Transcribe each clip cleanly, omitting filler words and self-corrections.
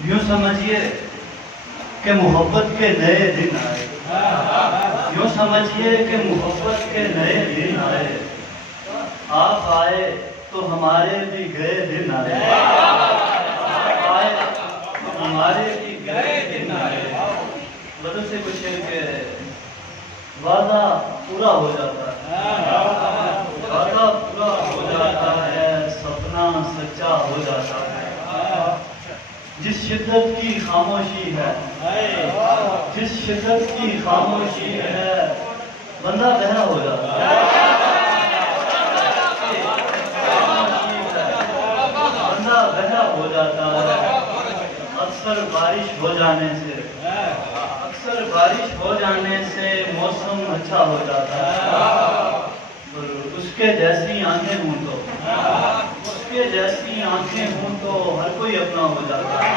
यूं समझिए कि मोहब्बत के नए दिन आए। यूं समझिए कि मोहब्बत के नए दिन आए। आप आए तो हमारे भी गए दिन आए। आप आए तो हमारे भी गए दिन आए। बदल से कुछ के वादा पूरा हो जाता है, वादा पूरा हो जाता है, सपना सच्चा हो जाता है। जिस शिद्दत की खामोशी है, जिस शिद्दत की खामोशी है, बंदा बहरा हो जाता है। बंदा बहरा हो जाता है। अक्सर बारिश हो जाने से, अक्सर बारिश हो जाने से मौसम अच्छा हो जाता है। और उसके जैसी आंखें हों तो, उसके जैसी आंखें हों तो हर कोई अपना हो जाता है।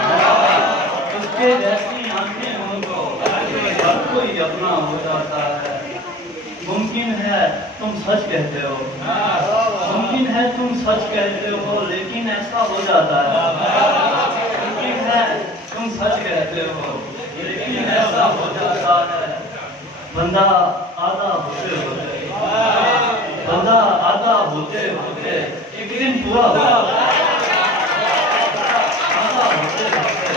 उसके जैसी आंखें हों तो हर कोई अपना हो जाता है। मुमकिन है तुम सच कहते हो, मुमकिन है तुम सच कहते हो, लेकिन ऐसा हो जाता है। मुमकिन है तुम सच कहते हो, लेकिन ऐसा हो जाता है। बंदा आधा होते होते, बंदा आधा होते होते एक दिन पूरा हो जाता है। आधा होते होते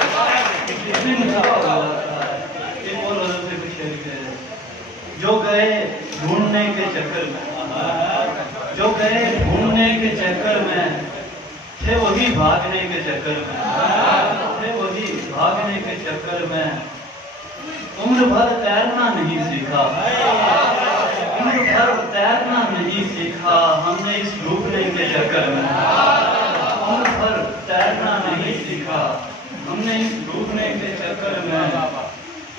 एक दिन पूरा हो जाता है। एक और वजह से कुछ है, जो गए ढूंढने के चक्कर में, जो गए ढूंढने के चक्कर में, थे वही भागने के चक्कर में, थे वही भागने के चक्कर में। उम्र भर तैरना नहीं सीखा, उम्र भर तैरना नहीं सीखा हमने इस डूबने के चक्कर में। उम्र भर तैरना नहीं सीखा हमने इस डूबने के चक्कर में।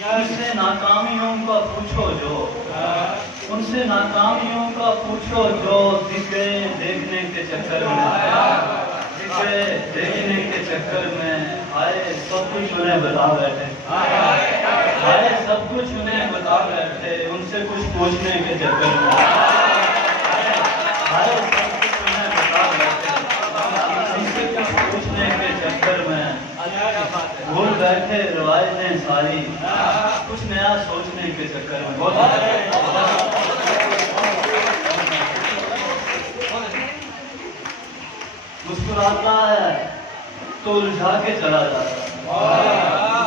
उनसे नाकामियों का पूछो जो, उनसे नाकामियों का पूछो जो दिख गए देखने के चक्कर में, दिख गए देखने के चक्कर में। आए सब कुछ उन्हें बता बैठे, आए सब कुछ उन्हें बता बैठे, उनसे कुछ पूछने के चक्कर में। आए सब कुछ उन्हें बता बैठे, उनसे कुछ पूछने के चक्कर में। भूल बैठे रवायतें सारी, कुछ नया सोचने के चक्कर में। मुस्कुराता है तो उलझा के चला जाता है,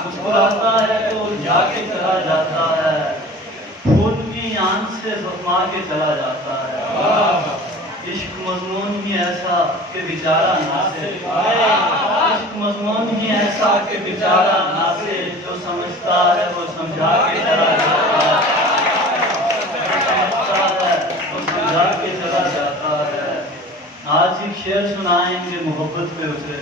मुस्कुराता है तो उलझा के चला जाता है। फूल की आंख से ज़ख्मा के चला जाता है। इश्क मजमून ही ऐसा कि बेचारा नासे, इश्क मजमून ही ऐसा कि बेचारा नासे। जो समझता है वो समझा के चला जाता है, समझता है वो समझा के चला जाता है। आज एक शेर सुनाएंगे मोहब्बत पे उसे,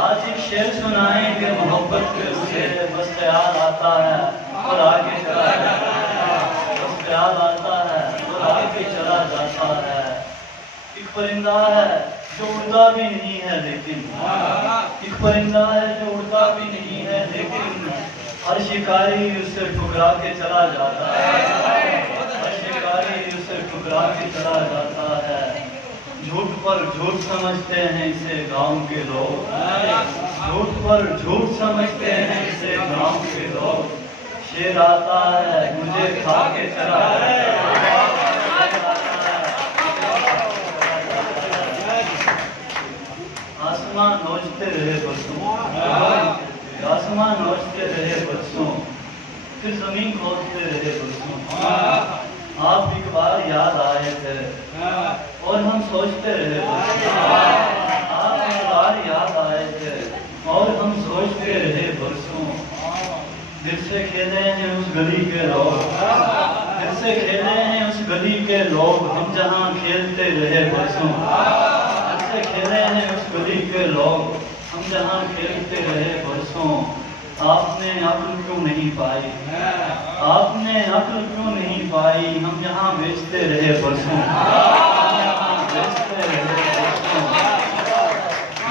आज एक शेर सुनाएंगे मोहब्बत पे उसे। बस ख्याल आता है और आगे चला जाता है, बस ख्याल आता है और आगे चला जाता है। एक परिंदा है जो उड़ता भी नहीं है लेकिन, एक परिंदा है जो उड़ता भी नहीं है लेकिन, हर शिकारी उसे ठुकरा के चला जाता है, हर शिकारी उसे ठुकरा के चला जाता है। झूठ पर झूठ समझते हैं इसे गांव के लोग, झूठ पर झूठ समझते हैं इसे गांव के लोग। शेर आता है मुझे खा के चला जाता है। आसमान नोचते रहे बरसों, आसमान नोचते रहे बरसों, फिर जमीन खोदते रहे बरसों। आप एक बार याद आए थे और हम सोचते रहे बरसों। आप एक बार याद आए थे और हम सोचते रहे बरसों। दिल से खेले हैं उस गली के लोग, दिल से खेले हैं उस गली के लोग, हम जहाँ खेलते रहे बरसों। खेले हैं उस गली के लोग, हम जहाँ खेलते रहे बरसों। आपने अक्ल क्यों नहीं पाई, आपने अक्ल क्यों नहीं पाई, हम यहाँ बेचते रहे बरसों, बेचते रहे बरसों।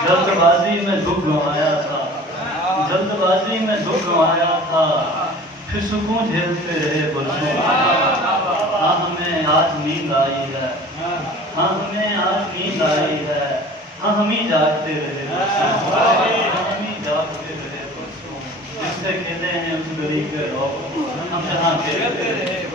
जल्दबाजी में दुख गंवाया था, जल्दबाजी में दुख गंवाया था, फिर सुकून झेलते रहे बरसों। हाँ हमें आज नींद आई है, हाँ हमें आज नींद आई है, हाँ हम ही जागते रहे, हम ही जागते रहे। हमसे खेले हैं उस गली के लोग, हम जहाँ खेलते रहे